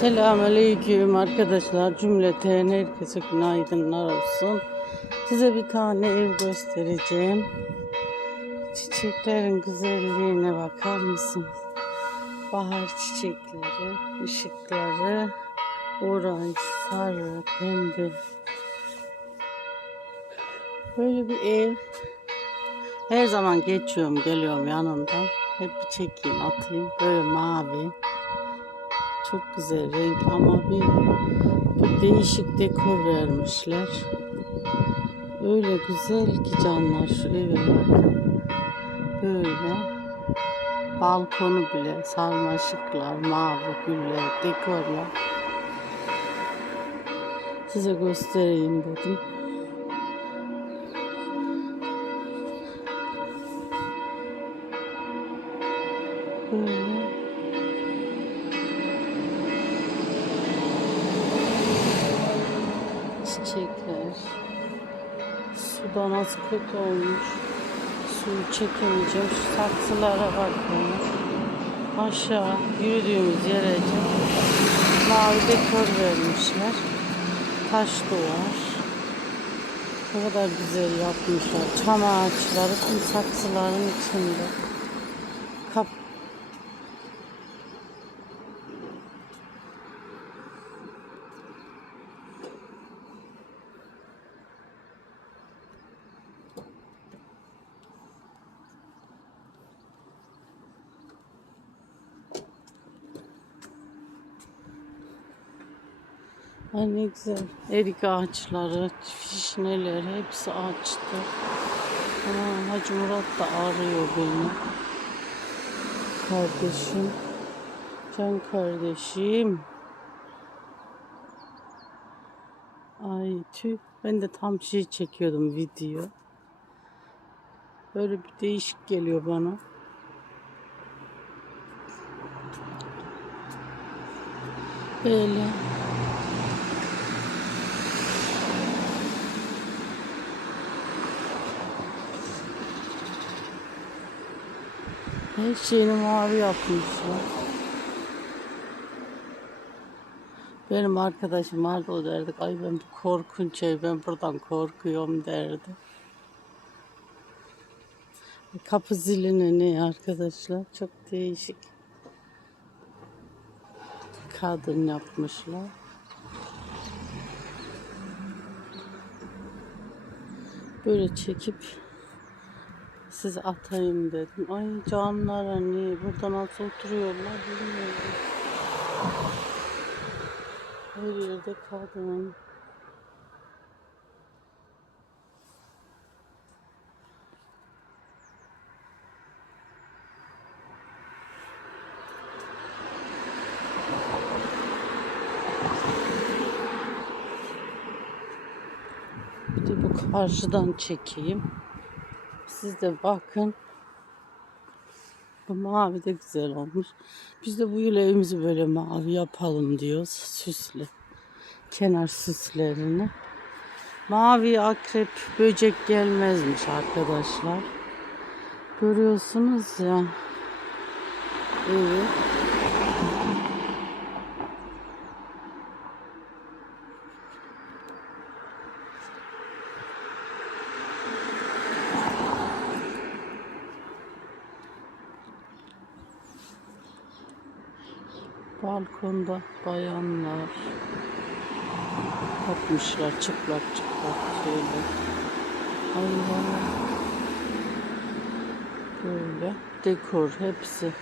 Selamünaleyküm arkadaşlar. Cümleten herkese günaydınlar olsun. Size bir tane ev göstereceğim. Çiçeklerin güzelliğine bakar mısınız? Bahar çiçekleri, ışıkları, oranj, sarı, pembe. Böyle bir ev. Her zaman geçiyorum, geliyorum yanından. Hep bir çekeyim, atayım. Böyle mavi. Çok güzel renk ama bir, bir değişik dekor vermişler. Öyle güzel ki canlar şu eve. Böyle balkonu bile sarmaşıklar, mavi güller, dekorlar. Size göstereyim dedim. Suda nasıl kötü olmuş. Suyu çekemeyeceğim. Şu saksılara bakın. Aşağı yürüdüğümüz yere mavi dekor vermişler. Taş duvar. Ne kadar güzel yapmışlar. Çam ağaçları tüm saksıların içinde. Ay ne güzel. Erik ağaçları, fişneler hepsi açtı. Aa, Hacı Murat da arıyor beni. Kardeşim. Can kardeşim. Ay tüh. Ben de tam şey çekiyordum video. Böyle bir değişik geliyor bana. Böyle. Her şeyini mavi yapmışlar. Benim arkadaşım vardı o derdi. Ay ben bu korkunç ev ben buradan korkuyorum derdi. Kapı zilini ne arkadaşlar? Çok değişik. Kadın yapmışlar. Böyle çekip size atayım dedim. Ay canlar anne burada nasıl oturuyorlar bilmiyorum. Her yerde kadın. Bir de bu karşıdan çekeyim. Siz de bakın. Bu mavi de güzel olmuş. Biz de bu yıl evimizi böyle mavi yapalım diyoruz. Süslü. Kenar süslerini. Mavi akrep böcek gelmezmiş arkadaşlar. Görüyorsunuz ya. Evet. Balkonda bayanlar yapmışlar çıplak çıplak şöyle. Allah. Böyle dekor hepsi.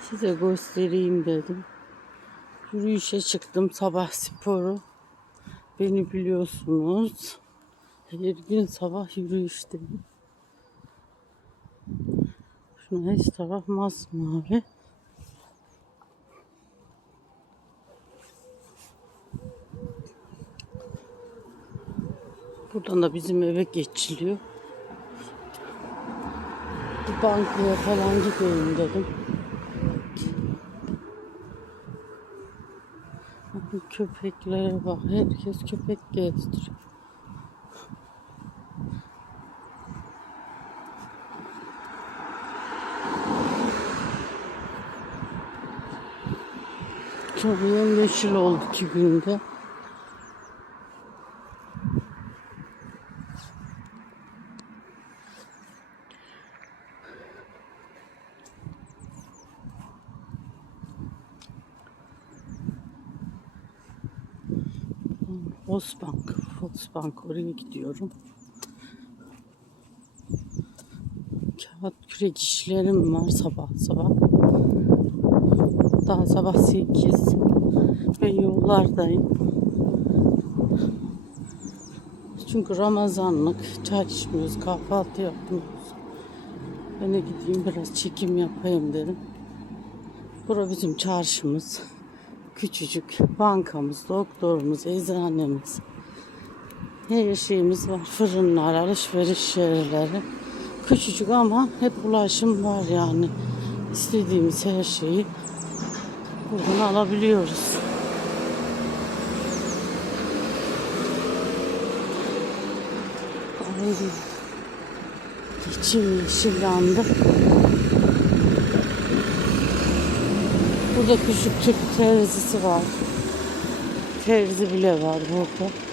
Size göstereyim dedim. Yürüyüşe çıktım sabah sporu. Beni biliyorsunuz. Her gün sabah yürüyüşteyim. Her taraf masmavi. Buradan da bizim eve geçiliyor. Bir bankaya falan gideyim dedim. Köpeklere bak. Herkes köpek gezdiriyor. Çok yemyeşil oldu iki günde. Volksbank, Volksbank oraya gidiyorum. Kağıt kürek işlerim var sabah sabah. Daha sabah 8. Ben yollardayım. Çünkü Ramazanlık çay içmiyoruz, kahvaltı yapmıyoruz. Ben de gideyim biraz çekim yapayım dedim. Bura bizim çarşımız. Küçücük bankamız, doktorumuz, eczanemiz. Her şeyimiz var. Fırınlar, alışveriş yerleri. Küçücük ama hep ulaşım var yani. İstediğimiz her şeyi buradan alabiliyoruz. Ay, içim yeşillendi. Burada küçük Türk terzisi var. Terzi bile var burada.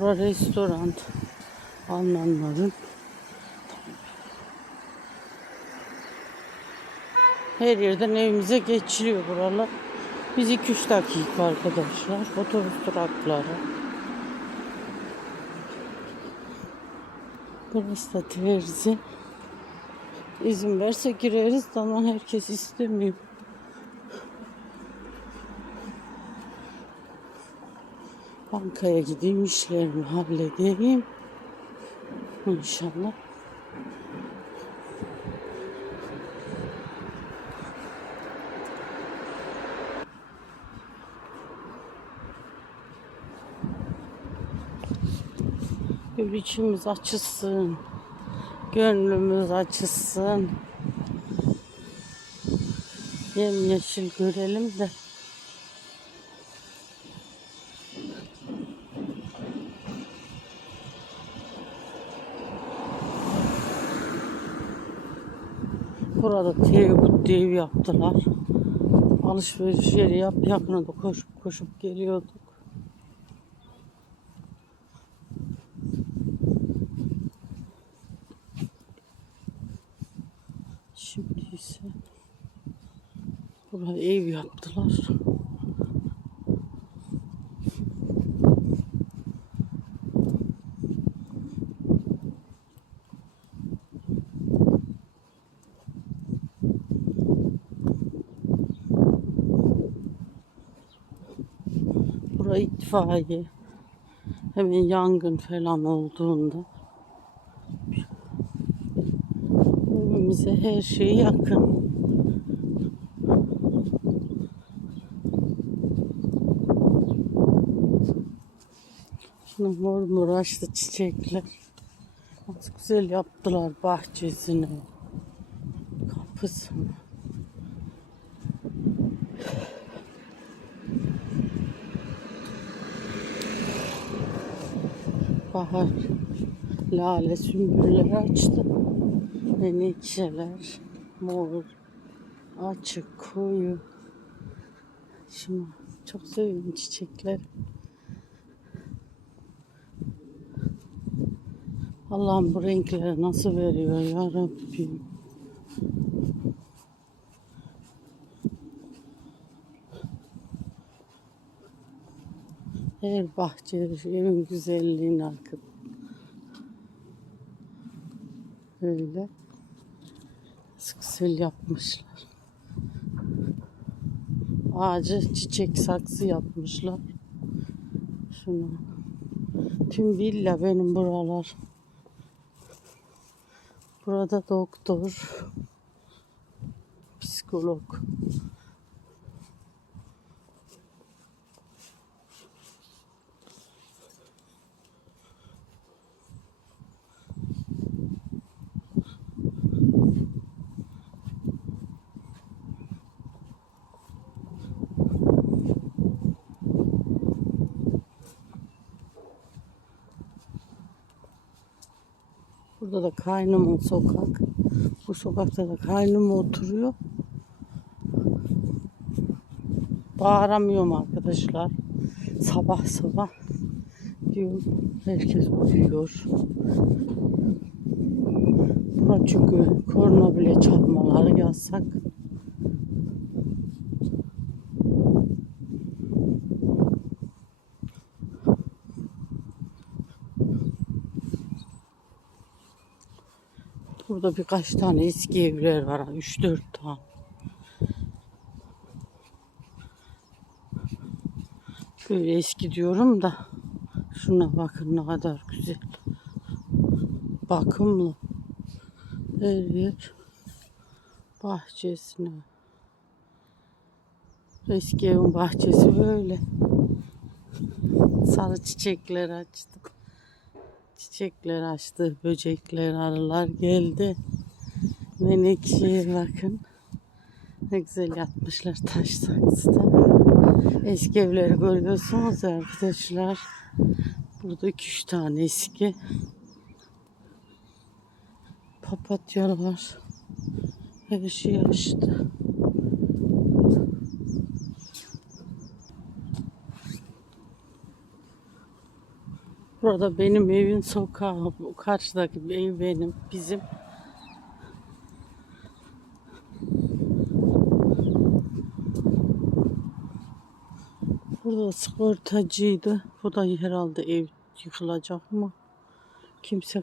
Bura restoran. Almanların. Her yerden evimize geçiliyor buralar. Biz 2-3 dakika arkadaşlar. Otobüs durakları. Burası da terzi. İzin verse gireriz ama herkes istemiyor. Bankaya gideyim işlerimi halledeyim. İnşallah. İçimiz açılsın. Gönlümüz açılsın. Yemyeşil görelim de. Burada Teybut diye ev yaptılar. Alışveriş yeri yap, yakına da koşup koşup geliyorduk. Şimdi ise buraya ev yaptılar. Burası itfaiye. Hemen yangın falan olduğunda evimize her şey yakın. Şuna mor mor çiçekler. Nasıl güzel yaptılar bahçesini. Kapısını. Bahar lale sümbülleri açtı. Menekşeler, mor, açık, koyu. Şimdi çok seviyorum çiçekler. Allah'ım bu renkleri nasıl veriyor ya Rabbim. Her bahçe, evin güzelliğini arkada. Böyle. Güzel yapmışlar. Ağacı çiçek saksı yapmışlar. Şunu. Tüm villa benim buralar. Burada doktor, psikolog. Burada da kaynımın sokak. Bu sokakta da kaynım oturuyor. Bağıramıyorum arkadaşlar. Sabah sabah diyorum herkes uyuyor. Bura çünkü korna bile çalmaları yasak. Burada birkaç tane eski evler var. 3-4 tane. Böyle eski diyorum da şuna bakın ne kadar güzel. Bakımlı. Her yer bahçesine. Eski evin bahçesi böyle. Sarı çiçekler açtı. Çiçekler açtı, böcekler, arılar geldi. Menekşeye bakın. Ne güzel yatmışlar taş saksıda. Eski evleri görüyorsunuz ya arkadaşlar. Burada iki üç tane eski. Papatyalar. Her şey açtı. Burada benim evin sokağı. Bu karşıdaki ev benim. Bizim. Burada sigortacıydı. Bu da herhalde ev yıkılacak mı? Kimse